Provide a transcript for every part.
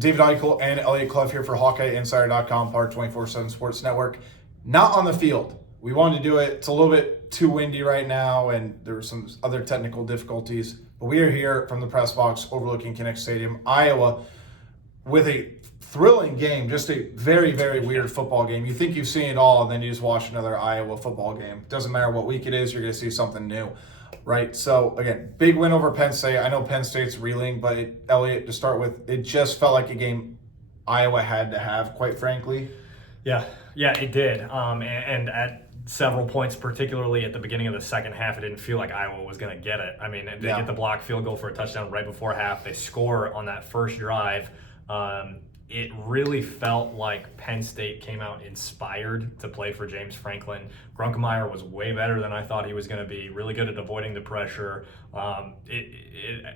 David Eichel and Elliot Clough here for HawkeyeInsider.com, part 24/7 Sports Network. Not on the field. We wanted to do it. It's a little bit too windy right now, and there were some other technical difficulties. But we are here from the press box overlooking Kinnick Stadium, Iowa, with a thrilling game, just a very, very weird football game. You think you've seen it all, and then you just watch another Iowa football game. Doesn't matter what week it is, you're going to see something new, right? So, again, big win over Penn State. I know Penn State's reeling, but Elliot, to start with, it just felt like a game Iowa had to have, quite frankly. Yeah, it did. And at several points, particularly at the beginning of the second half, it didn't feel like Iowa was going to get it. I mean, they get the blocked field goal for a touchdown right before half. They score on that first drive. It really felt like Penn State came out inspired to play for James Franklin. Grunkemeyer was way better than I thought he was going to be, really good at avoiding the pressure.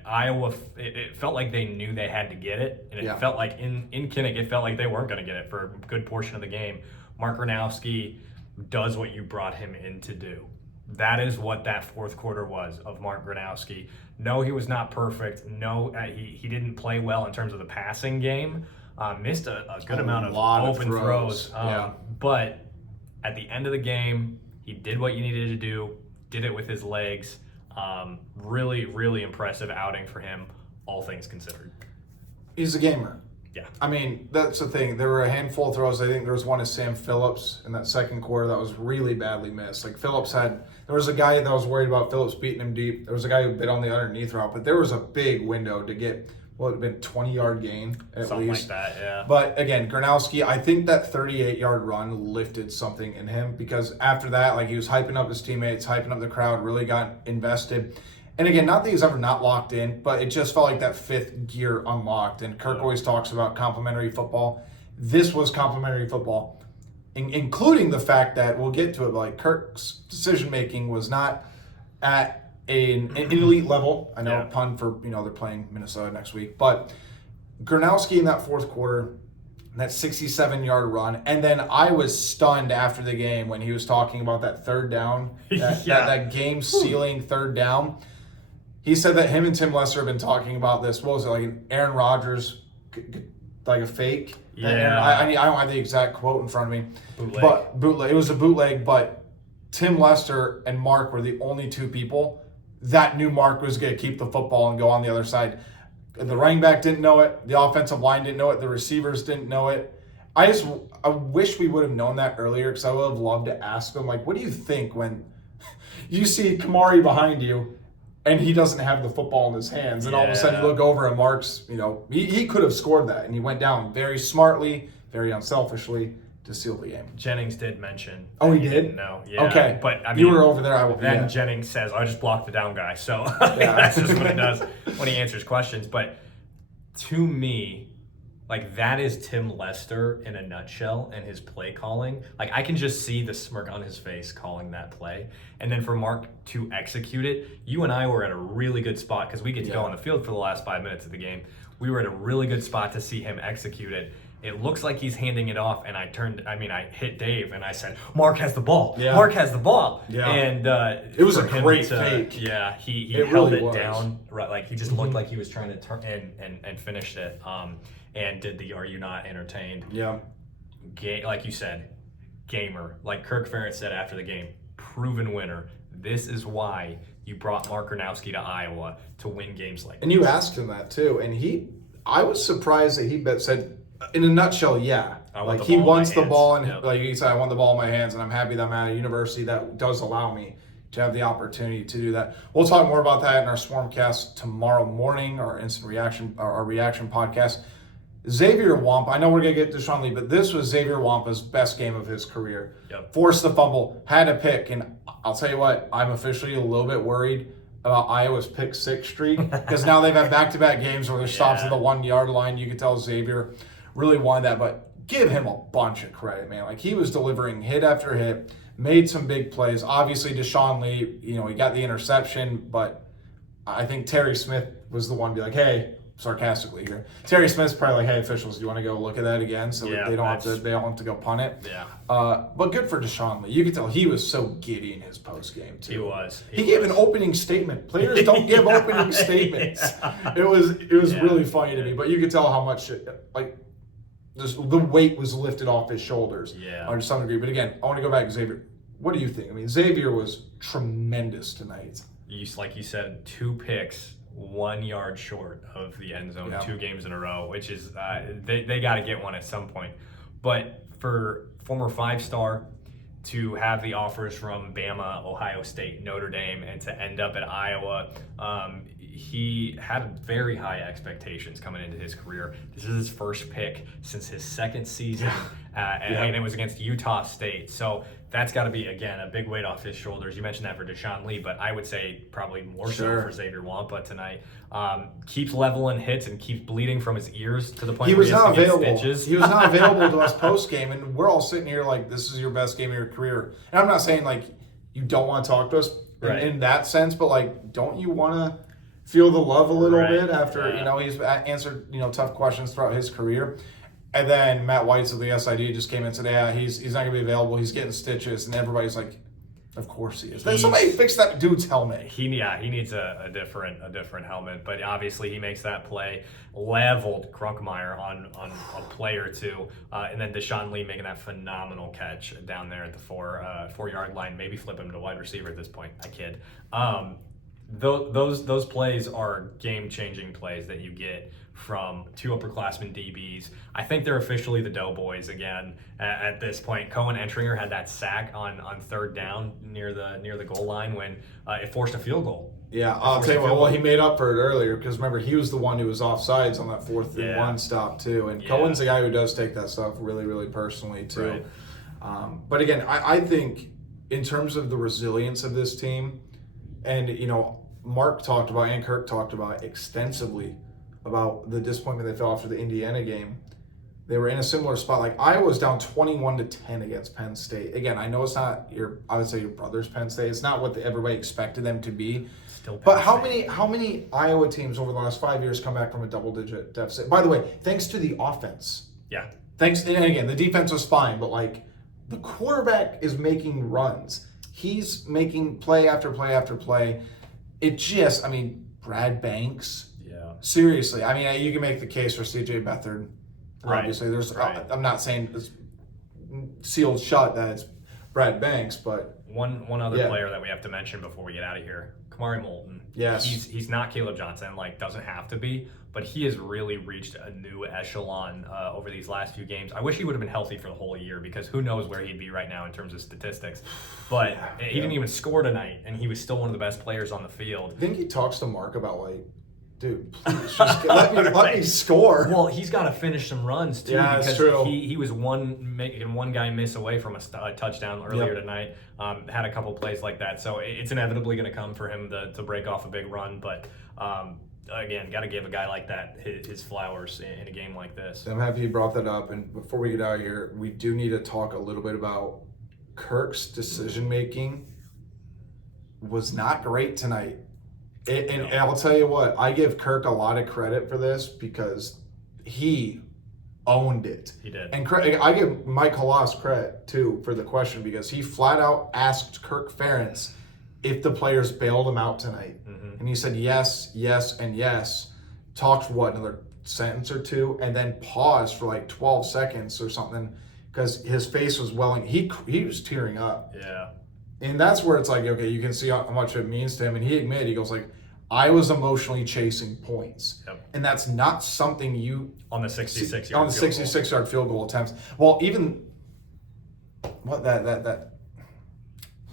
Iowa, it felt like they knew they had to get it, and it felt like in Kinnick, it felt like they weren't going to get it for a good portion of the game. Mark Gronowski does what you brought him in to do. That is what that fourth quarter was of Mark Gronowski. No, he was not perfect. No, he didn't play well in terms of the passing game. Missed a good amount of open throws. But at the end of the game, he did what you needed to do, did it with his legs. Really, really impressive outing for him, all things considered. He's a gamer. Yeah. I mean, that's the thing. There were a handful of throws. I think there was one to Sam Phillips in that second quarter that was really badly missed. Like, there was a guy that was worried about Phillips beating him deep. There was a guy who bit on the underneath route, but there was a big window to get, well, it had been 20-yard gain at Something least. Like that, yeah. But again, Gronowski, I think that 38-yard run lifted something in him, because after that, like, he was hyping up his teammates, hyping up the crowd, really got invested. And again, not that he's ever not locked in, but it just felt like that fifth gear unlocked. And Kirk always talks about complimentary football. This was complimentary football, including the fact that, we'll get to it, but like, Kirk's decision-making was not at an elite level. I know, pun for, they're playing Minnesota next week. But Gronowski in that fourth quarter, that 67-yard run, and then I was stunned after the game when he was talking about that third down, that game-sealing third down. He said that him and Tim Lester have been talking about this. What was it, like an Aaron Rodgers, like a fake? Yeah. I don't have the exact quote in front of me. Bootleg. It was a bootleg, but Tim Lester and Mark were the only two people that knew Mark was going to keep the football and go on the other side. The running back didn't know it. The offensive line didn't know it. The receivers didn't know it. I wish we would have known that earlier, because I would have loved to ask them, like, what do you think when you see Kamari behind you and he doesn't have the football in his hands, and all of a sudden you look over and Mark's, he could have scored that, and he went down very smartly, very unselfishly to seal the game. Jennings did mention. Oh, he did? Didn't know. Yeah. Okay. But I mean, you were over there. Jennings says, "I just blocked the down guy." So that's just what he does when he answers questions. But to me, like, that is Tim Lester in a nutshell and his play calling. Like, I can just see the smirk on his face calling that play. And then for Mark to execute it, you and I were at a really good spot, because we get to go on the field for the last 5 minutes of the game. We were at a really good spot to see him execute it. It looks like he's handing it off, and I hit Dave and I said, "Mark has the ball. Yeah. Mark has the ball." Yeah. And it was a great fake. Yeah, he held it down, right? Like, he just looked like he was trying to turn and finished it. And did the "Are you not entertained?" Yeah. Like you said, gamer. Like Kirk Ferentz said after the game, proven winner. This is why you brought Mark Gronowski to Iowa, to win games like this. And you asked him that too, and I was surprised that he said, in a nutshell, like, he wants the ball, and like he said, I want the ball in my hands, and I'm happy that I'm at a university that does allow me to have the opportunity to do that. We'll talk more about that in our Swarmcast tomorrow morning, our instant reaction, our reaction podcast. Xavier Wampa, I know we're going to get to Deshaun Lee, but this was Xavier Wampa's best game of his career. Yep. Forced the fumble, had a pick, and I'll tell you what, I'm officially a little bit worried about Iowa's pick six streak, because now they've had back-to-back games where there's stops at the 1 yard line. You could tell Xavier really wanted that, but give him a bunch of credit, man. Like, he was delivering hit after hit, made some big plays. Obviously, Deshaun Lee, he got the interception, but I think Terry Smith was the one to be like, hey, sarcastically here. Terry Smith's probably like, hey, officials, do you want to go look at that again? So they don't have to go punt it. Yeah. But good for Deshaun Lee. You could tell he was so giddy in his post game too. He was. He gave an opening statement. Players don't give opening statements. It was really funny to me. But you could tell how much the weight was lifted off his shoulders. To some degree. But again, I want to go back to Xavier. What do you think? I mean, Xavier was tremendous tonight. Like you said, 2 picks. 1 yard short of the end zone, 2 games in a row, which is they got to get one at some point. But for former 5-star to have the offers from Bama, Ohio State, Notre Dame, and to end up at Iowa, he had very high expectations coming into his career. This is his first pick since his second season, and it was against Utah State. So that's got to be, again, a big weight off his shoulders. You mentioned that for Deshaun Lee, but I would say probably more so for Xavier Wampa tonight. Keeps leveling hits and keeps bleeding from his ears to the point where he has to get stitches. He was not available to us post-game, and we're all sitting here like, this is your best game of your career. And I'm not saying, like, you don't want to talk to us in that sense, but, like, don't you want to feel the love a little bit after, he's answered, tough questions throughout his career. And then Matt Whites of the SID just came in and said, he's not going to be available. He's getting stitches. And everybody's like, of course he is. Somebody fix that dude's helmet. He needs a different helmet. But obviously he makes that play, leveled Crunkmeyer on a play or two. And then Deshaun Lee making that phenomenal catch down there at the 4-yard line. Maybe flip him to wide receiver at this point. I kid. Those plays are game-changing plays that you get from 2 upperclassmen DBs. I think they're officially the Doughboys again at this point. Cohen Entringer had that sack on 3rd down near the goal line when it forced a field goal. Yeah, I'll tell you what. Well, he made up for it earlier because remember he was the one who was offsides on that 4th and 1 stop too. And Cohen's the guy who does take that stuff really, really personally too. Right. But again, I think in terms of the resilience of this team, and Mark talked about and Kirk talked about extensively about the disappointment they felt after the Indiana game. They were in a similar spot. Like Iowa's down 21-10 against Penn State. Again, I know it's not I would say your brother's Penn State. It's not what everybody expected them to be. Still but how many Iowa teams over the last 5 years come back from a double-digit deficit? By the way, thanks to the offense. Yeah. And again, the defense was fine, but like the quarterback is making runs. He's making play after play after play. Brad Banks. Yeah. Seriously, you can make the case for C.J. Beathard. Right. Obviously, I'm not saying it's sealed shut that it's Brad Banks, but one other player that we have to mention before we get out of here, Kamari Moulton. Yes. He's not Caleb Johnson, doesn't have to be, but he has really reached a new echelon over these last few games. I wish he would have been healthy for the whole year because who knows where he'd be right now in terms of statistics. But he didn't even score tonight, and he was still one of the best players on the field. I think he talks to Mark about dude, please just let me score. Well, he's got to finish some runs too because he was making one guy miss away from a touchdown earlier tonight. Had a couple plays like that, so it's inevitably going to come for him to break off a big run. But again, got to give a guy like that his flowers in a game like this. I'm happy you brought that up. And before we get out of here, we do need to talk a little bit about Kirk's decision making. Was not great tonight. And I'll tell you what, I give Kirk a lot of credit for this because he owned it. He did. And I give Mike Halas credit, too, for the question because he flat out asked Kirk Ferentz if the players bailed him out tonight. Mm-hmm. And he said yes, yes, and yes. Talked, another sentence or two, and then paused for 12 seconds or something because his face was welling. He was tearing up. Yeah. And that's where it's okay, you can see how much it means to him. And he admitted, he goes I was emotionally chasing points. Yep. And that's not something you... On the 66-yard On the 66-yard field goal attempts. Well, even...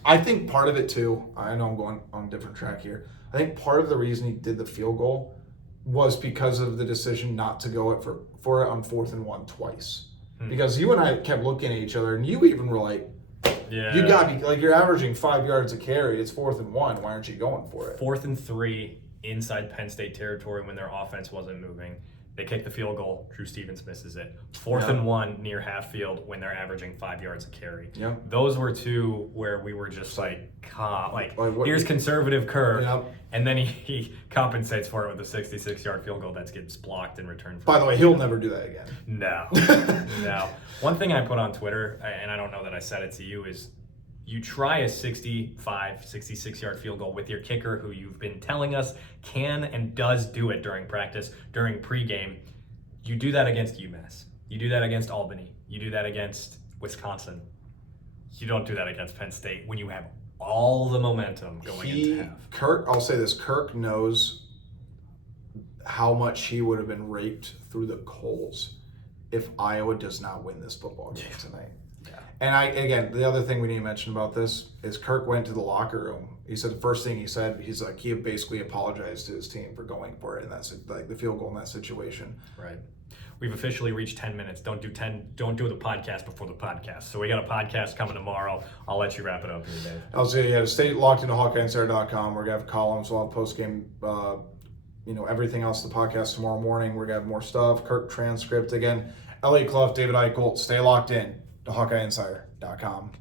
I think part of it, too, I know I'm going on a different track here. I think part of the reason he did the field goal was because of the decision not to go for it on 4th and 1 twice. Because you and I kept looking at each other, and you even were you got to be you're averaging 5 yards a carry. It's 4th and 1. Why aren't you going for it? 4th and 3 inside Penn State territory when their offense wasn't moving. They kick the field goal. Drew Stevens misses it. 4th and 1 near half field when they're averaging 5 yards a carry. Yeah. Those were two where we were just like what, here's conservative Kirk. Yep. And then he compensates for it with a 66-yard field goal that gets blocked in return for. By the way, he'll never do that again. No. No. One thing I put on Twitter, and I don't know that I said it to you, is you try a 65, 66-yard field goal with your kicker, who you've been telling us can and does do it during practice, during pregame. You do that against UMass. You do that against Albany. You do that against Wisconsin. You don't do that against Penn State when you have all the momentum going into half. Kirk, I'll say this, Kirk knows how much he would have been raked through the coals if Iowa does not win this football game tonight. Yeah. And again, the other thing we need to mention about this is Kirk went to the locker room. He said the first thing he said, he's like, he basically apologized to his team for going for it, and that's like the field goal in that situation. Right. We've officially reached 10 minutes. Don't do the podcast before the podcast. So we got a podcast coming tomorrow. I'll let you wrap it up here, Dave. I'll say, stay locked into HawkeyeInsider.com. We're gonna have columns, we'll have post game, everything else. The podcast tomorrow morning. We're gonna have more stuff. Kirk transcript again. Elliot Clough, David Eichholt. Stay locked in to HawkeyeInsider.com.